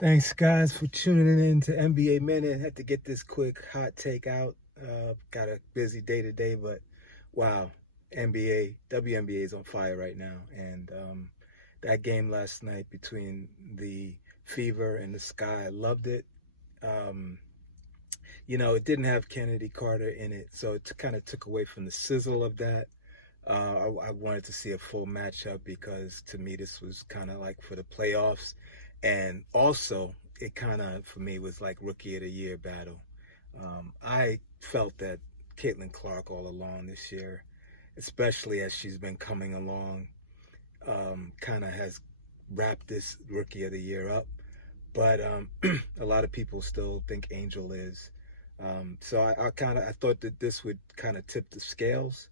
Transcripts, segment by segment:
Thanks, guys, for tuning in to NBA Minute. Had to get this quick hot take out. Got a busy day today, but wow, NBA, WNBA is on fire right now. And that game last night between the Fever and the Sky, I loved it. Um, it didn't have Kennedy Carter in it, so it kind of took away from the sizzle of that. I wanted to see a full matchup because to me this was kind of like for the playoffs, and also it kind of for me was like rookie of the year battle. I felt that Caitlin Clark all along this year, especially as she's been coming along, kind of has wrapped this rookie of the year up. But a lot of people still think Angel is. So I thought that this would kind of tip the scales,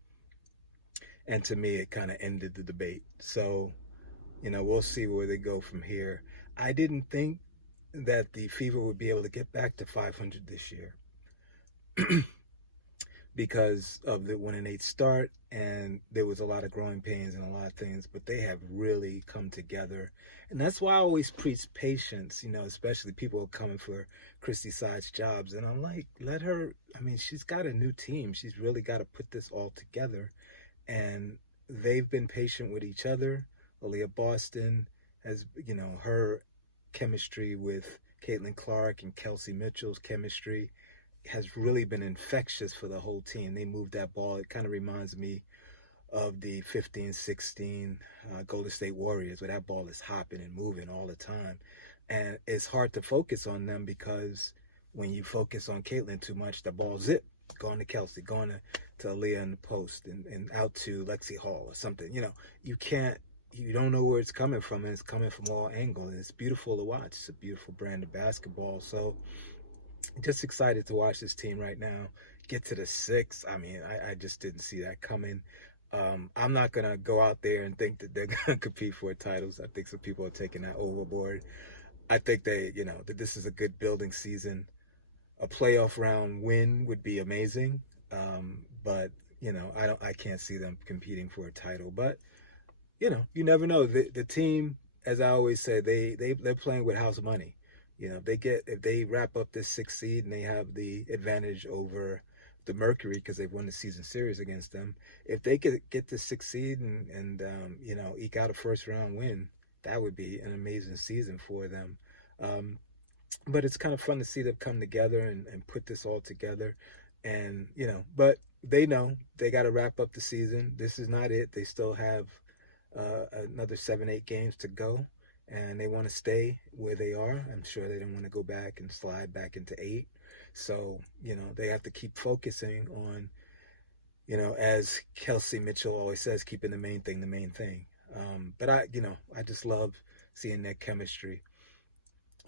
and to me it kind of ended the debate. So we'll see where they go from here. I didn't think that the Fever would be able to get back to 500 this year because of the 1-8 start, and there was a lot of growing pains and a lot of things, but they have really come together. And that's why I always preach patience, especially people are coming for Christy Side's jobs. And I'm like, let her, she's got a new team. She's really got to put this all together. And they've been patient with each other. Aaliyah Boston has, her chemistry with Caitlin Clark and Kelsey Mitchell's chemistry has really been infectious for the whole team. They moved that ball. It kind of reminds me of the 15-16 Golden State Warriors, where that ball is hopping and moving all the time. And it's hard to focus on them because when you focus on Caitlin too much, the ball zip, going to Kelsey, going to Aaliyah in the post, and out to Lexi Hall or something. You don't know where it's coming from, and it's coming from all angles. It's beautiful to watch. It's a beautiful brand of basketball. So just excited to watch this team right now get to the six. I just didn't see that coming. I'm not going to go out there and think that they're going to compete for titles. I think some people are taking that overboard. I think that this is a good building season. A playoff round win would be amazing. But I can't see them competing for a title. But you never know. The team, as I always say, they're playing with house money. If they wrap up this sixth seed and they have the advantage over the Mercury because they've won the season series against them. If they could get the sixth seed and eke out a first round win, that would be an amazing season for them. But it's kind of fun to see them come together and put this all together. And but they know they got to wrap up the season. This is not it. They still have another 7-8 games to go, and they want to stay where they are. I'm sure they don't want to go back and slide back into 8. So they have to keep focusing on, as Kelsey Mitchell always says, keeping the main thing the main thing. But I just love seeing that chemistry.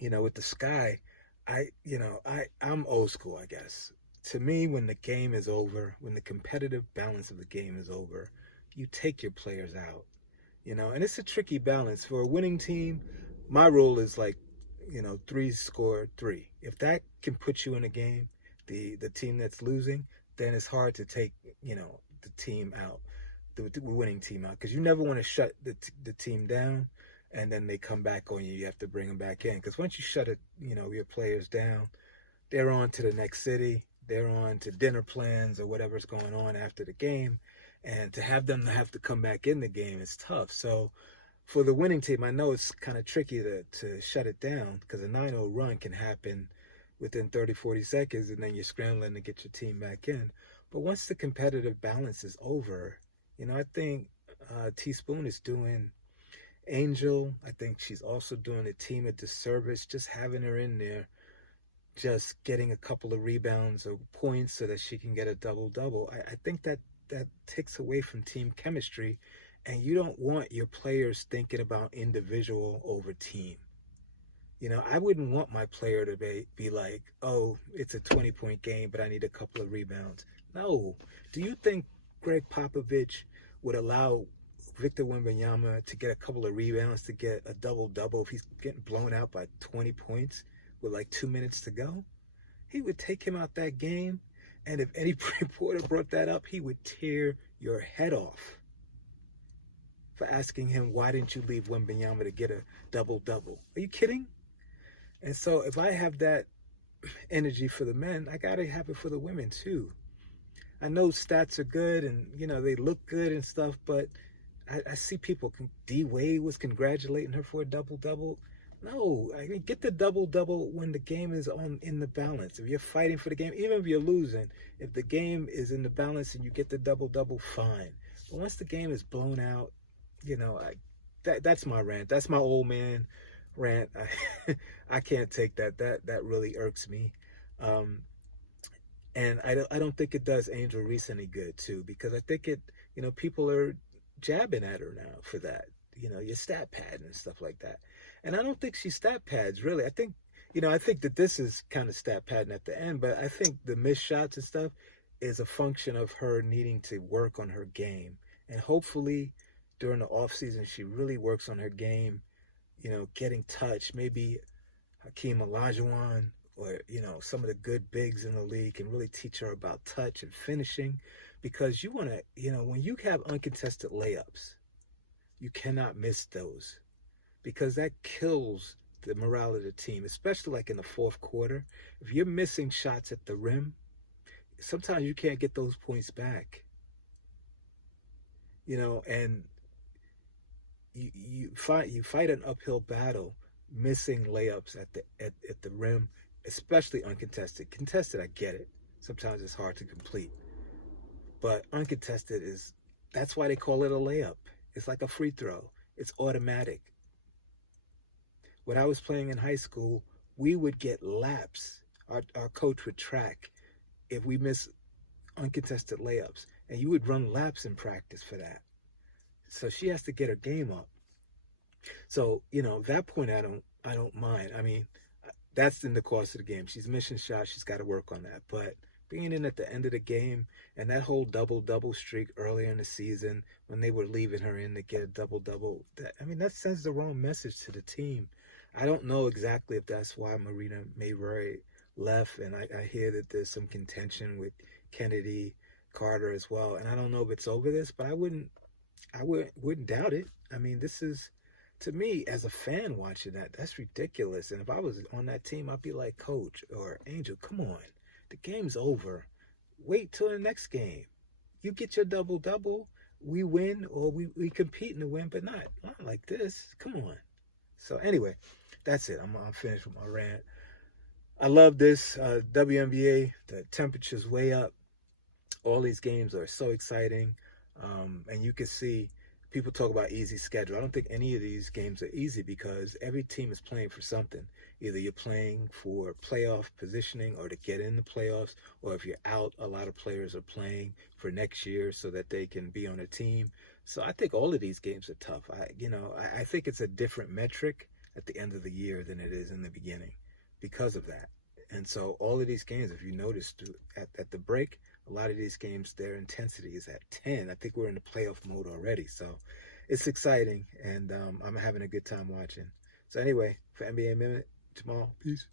With the Sky, I'm old school, I guess. To me, when the game is over, when the competitive balance of the game is over, you take your players out. And it's a tricky balance for a winning team. My rule is like, 3 score 3. If that can put you in a game, the team that's losing, then it's hard to take, the team out, the winning team out, because you never want to shut the team down and then they come back on you. You have to bring them back in, because once you shut it, your players down, they're on to the next city. They're on to dinner plans or whatever's going on after the game. And to have them have to come back in the game is tough. So for the winning team, I know it's kind of tricky to shut it down, because a 9-0 run can happen within 30, 40 seconds, and then you're scrambling to get your team back in. But once the competitive balance is over, I think Teaspoon is doing Angel. I think she's also doing the team a disservice, just having her in there, just getting a couple of rebounds or points so that she can get a double-double. I think that takes away from team chemistry, and you don't want your players thinking about individual over team. I wouldn't want my player to be like, oh, it's a 20-point game, but I need a couple of rebounds. No. Do you think Greg Popovich would allow Victor Wembanyama to get a couple of rebounds to get a double-double if he's getting blown out by 20 points with like 2 minutes to go? He would take him out that game. And if any reporter brought that up, he would tear your head off for asking him, why didn't you leave Wembanyama to get a double-double? Are you kidding? And so if I have that energy for the men, I got to have it for the women too. I know stats are good and, they look good and stuff, but I see people. D Wade was congratulating her for a double double. No, I mean, get the double double when the game is on in the balance. If you're fighting for the game, even if you're losing, if the game is in the balance and you get the double double, fine. But once the game is blown out, that's my rant. That's my old man rant. I can't take that. That really irks me. Um, and I don't think it does Angel Reese any good too, because I think people are jabbing at her now for that. Your stat pad and stuff like that. And I don't think she stat pads really. I think that this is kind of stat padding at the end, but I think the missed shots and stuff is a function of her needing to work on her game. And hopefully during the off season she really works on her game, getting touch, maybe Hakeem Olajuwon or some of the good bigs in the league can really teach her about touch and finishing, because you want to when you have uncontested layups, you cannot miss those, because that kills the morale of the team, especially like in the fourth quarter. If you're missing shots at the rim, sometimes you can't get those points back. And you fight an uphill battle missing layups at the rim, especially uncontested. Contested, I get it. Sometimes it's hard to complete, but uncontested that's why they call it a layup. It's like a free throw. It's automatic. When I was playing in high school, we would get laps. Our coach would track if we miss uncontested layups, and you would run laps in practice for that. So she has to get her game up. So, that point I don't mind. I mean, that's in the course of the game. She's missing shots. She's got to work on that. But being in at the end of the game and that whole double streak earlier in the season when they were leaving her in to get a double, that sends the wrong message to the team. I don't know exactly if that's why Marina Mayberry left, and I hear that there's some contention with Kennedy Carter as well. And I don't know if it's over this, but I wouldn't doubt it. I mean, this is, to me, as a fan watching that's ridiculous. And if I was on that team, I'd be like, Coach or Angel, come on. The game's over. Wait till the next game. You get your double, we win, or we compete in the win, but not like this. Come on. So anyway, that's it. I'm finished with my rant. I love this WNBA. The temperature's way up. All these games are so exciting. And you can see people talk about easy schedule. I don't think any of these games are easy, because every team is playing for something. Either you're playing for playoff positioning or to get in the playoffs, or if you're out, a lot of players are playing for next year so that they can be on a team. So I think all of these games are tough. I think it's a different metric at the end of the year than it is in the beginning because of that. And so all of these games, if you noticed at the break, a lot of these games, their intensity is at 10. I think we're in the playoff mode already. So it's exciting, and I'm having a good time watching. So anyway, for NBA Minute, Jamal, peace.